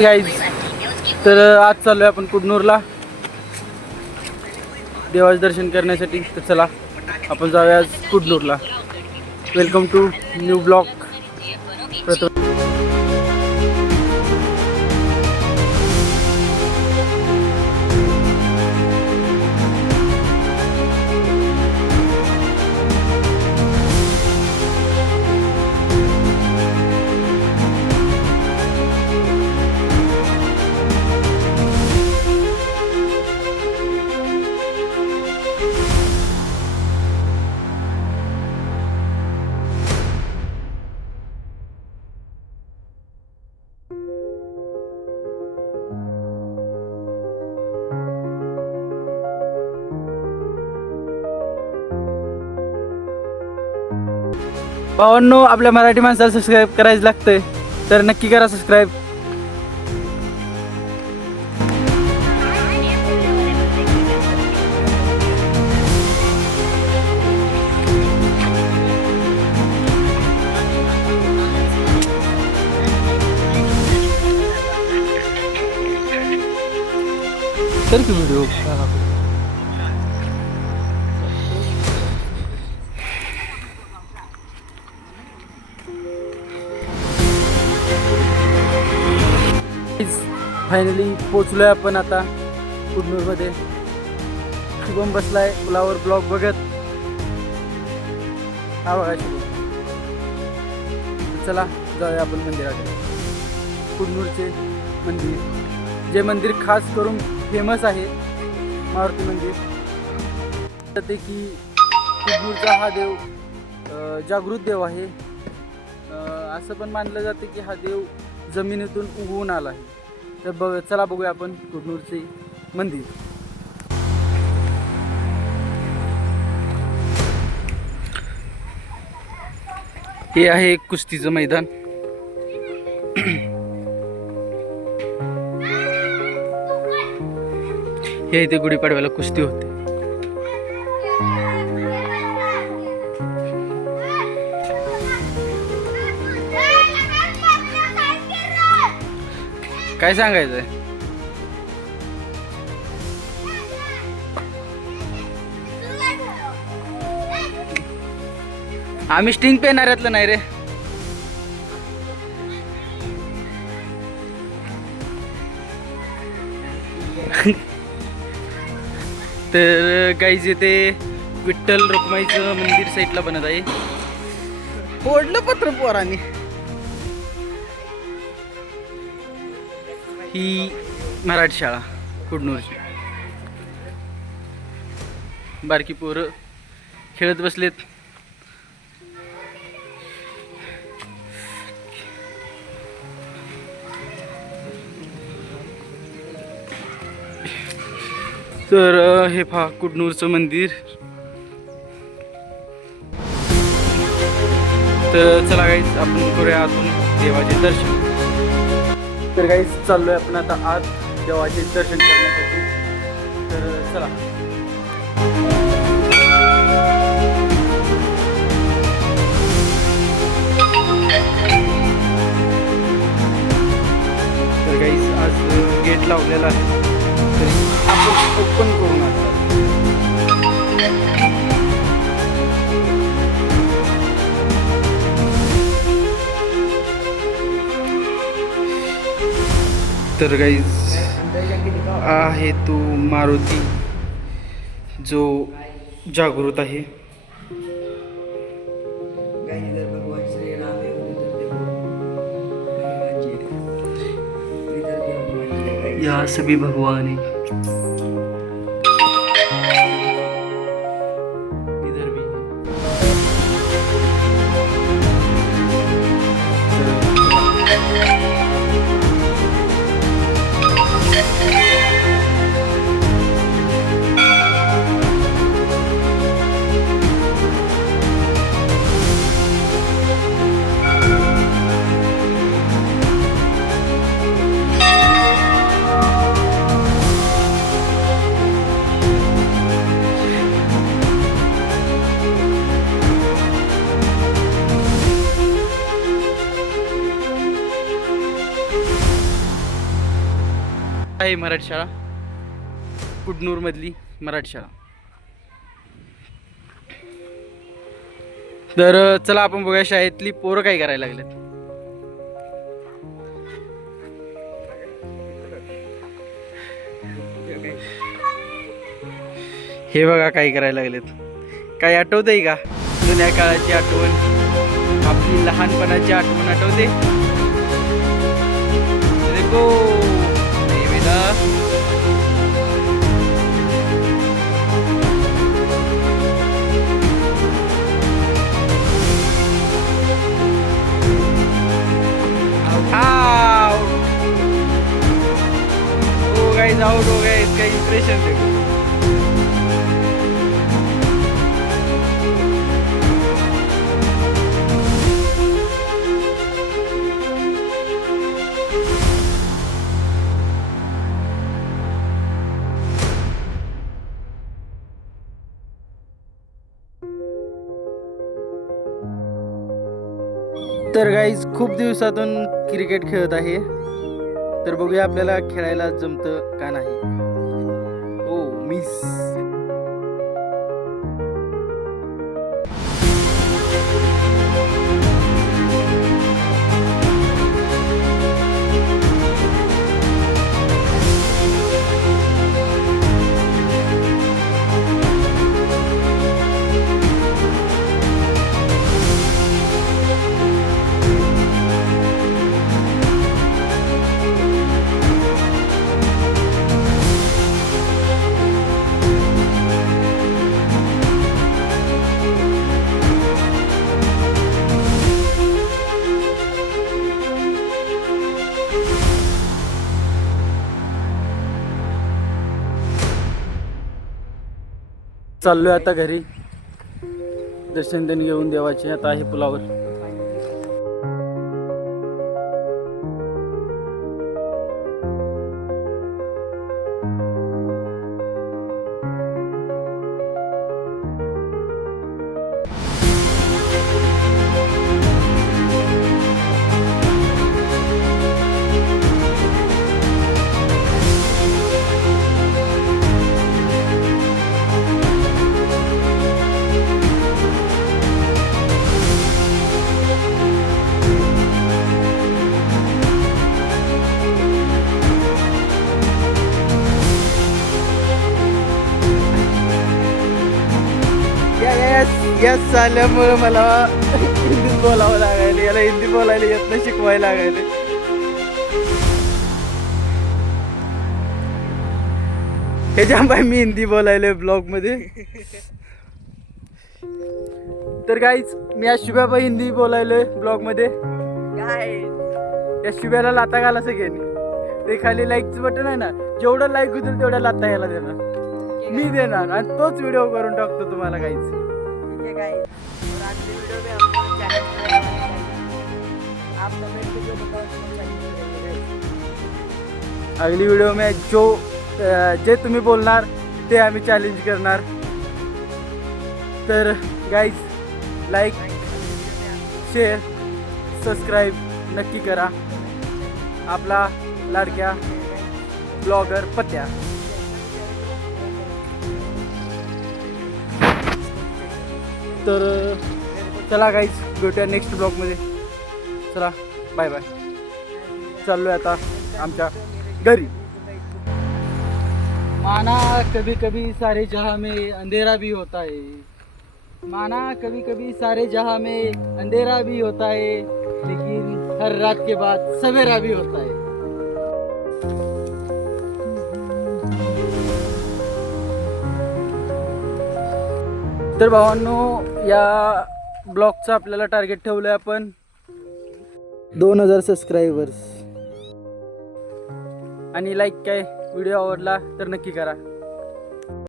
Guys, तर आज चाललोय आपण कुडनूरला देवाचे दर्शन करण्यासाठी. तर चला आपण जाऊया आज कुडनूरला. Welcome to new blog. भावांनो, आपल्या मराठी माणसाला सबस्क्राईब करायचं लागतंय, तर नक्की करा सबस्क्राईब. तर की व्हिडिओ फायनली पोचलोय आपण आता कुडनूरमध्ये. शुभम बसलाय पुलावर ब्लॉग बघत. हा बघा शुभम. चला जाऊया आपण मंदिराकडे. कुडनूरचे मंदिर, जे मंदिर खास करून फेमस आहे, मारुती मंदिर. ते की कुडनूरचा हा देव जागृत देव आहे. असं पण मानलं जाते की हा देव जमिनीतून उगवून आला आहे. तर चला बघूया आपण कुडनूरचे मंदिर. हे आहे कुस्तीचं मैदान. हे इथे गुढीपाडव्याला कुस्ती होते. काय सांगायचंय? आम्ही स्टिंग पेनाऱ्यातलं नाही रे. तर गाईज, येथे विठ्ठल रुक्माईचं मंदिर साईडला बनत आहे. फोडलं पत्र पोरांनी. ही मराठी शाळा कुडनूरची. बारकी पोरं खेळत बसलेत. तर हे पहा कुडनूरचं मंदिर. तर चला गाईज, आपण करूया आतून देवाचे दर्शन. तर गाईज, चाललोय आपण आता आज देवाचे दर्शन करण्यासाठी. तर चला. तर गाईज, आज गेट लावलेला आहे, तरी आपण ओपन करून आता. तर गाईज, आहे तो मारुती जो जागृत आहे. या सभी भगवान है. इधर भी आहे मराठी शाळा, कुडनूर मधली मराठी शाळा. तर चला आपण बघूया शाळेतली पोरं काय करायला लागलेत. हे बघा काय करायला लागलेत. काय आठवतंय का जुन्या काळाची आठवण, आपली लहानपणाची आठवण आठवते. देखो बेटा, आउट हो गया. इसका इंप्रेशन देखो. तर गाईज खूप दिवसातून क्रिकेट खेळत आहे. तर बघूया आपल्याला खेळायला जमतं का नाही. ओ मिस. चाललोय आता घरी. दर्शन त्यांनी घेऊन देवाचे. आता आहे पुलावर. यस आल्यामुळे मला हिंदीत बोलावं लागायला. याला हिंदी बोलायला येत नाही, शिकवायला लागायला. ह्याच्यामुळे मी हिंदी बोलायला ब्लॉग मध्ये. तर गाईज मी आज शुभ्याबाई हिंदी बोलायलोय ब्लॉग मध्ये. या शुभ्याला लाता घाला सगळ्यांनी. ते खाली लाईकचं बटन आहे ना, जेवढं लाईक होतील तेवढ्या लाता याला देणार, मी देणार आणि तोच व्हिडिओ करून टाकतो तुम्हाला गाईज. अगली वीडियो में जे तुम्ही बोलणार ते आम्ही चॅलेंज करणार. तर गाईज लाईक, शेअर, सबस्क्राईब नक्की करा. आपला लाडक्या ब्लॉगर पत्या. तर चला गाईज भेटूया नेक्स्ट ब्लॉगमध्ये. चला बाय बाय. चाललोय आता आमच्या घरी. माना कभी कभी सारे जहां में अंधेरा भी होता है. माना कभी कभी सारे जहां में अंधेरा भी होता है, लेकिन हर रात के बाद सवेरा भी होता है. तर भावांनो, या ब्लॉगचं आपल्याला टार्गेट ठेवलं आहे आपण 2000 सबस्क्रायबर्स. आणि लाईक काय व्हिडिओ आवडला तर नक्की करा.